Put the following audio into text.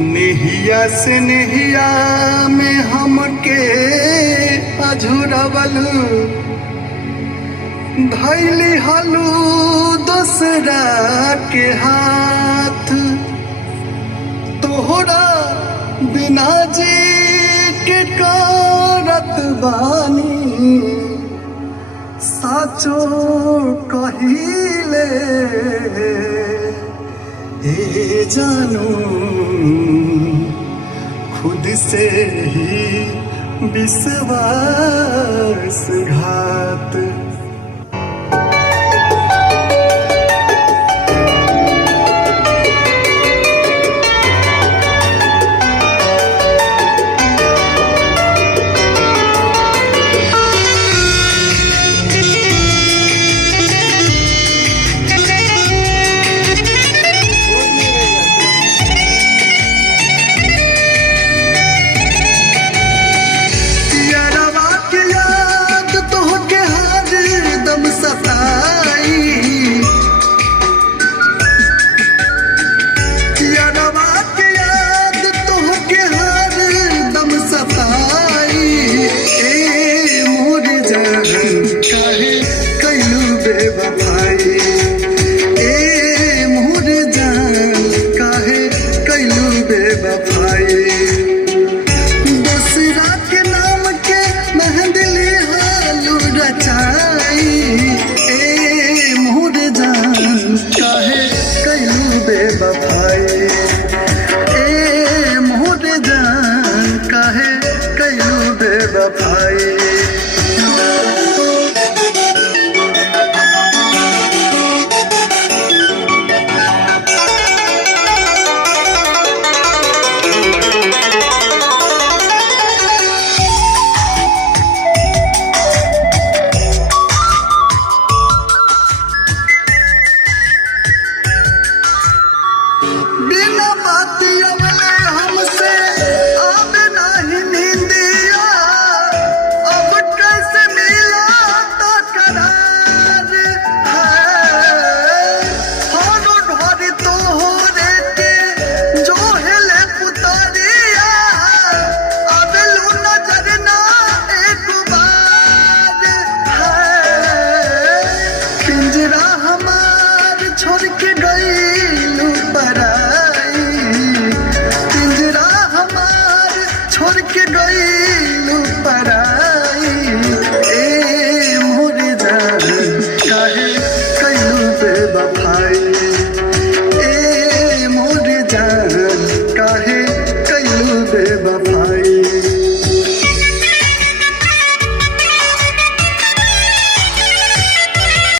नेहिया से नेहिया में हमके अझुरवल धैली हलू दूसरा के हाथ तोहरा बिना जी के करत बानी साचो कहिले ए जानू खुद से ही विश्वासघात। दूसरा के नाम के मेहंदी हालू रचाई ए मोर जान काहे कैलू बेवफाई ए मोर जान काहे कैलू बेवफाई। बिना बातियवले हमसे अब नहीं नींदिया अब कैसे मिला तो करार है हर ढोर तो हो रे के जो हिले पुतरिया अब लू नजर ना एक बार है पिंजरा हमार छोड़ के गई छोड़ के गईलू पराई ए मोर जान काहे कैलू बेवफाई ए मोर जान काहे कैलू बेवफाई।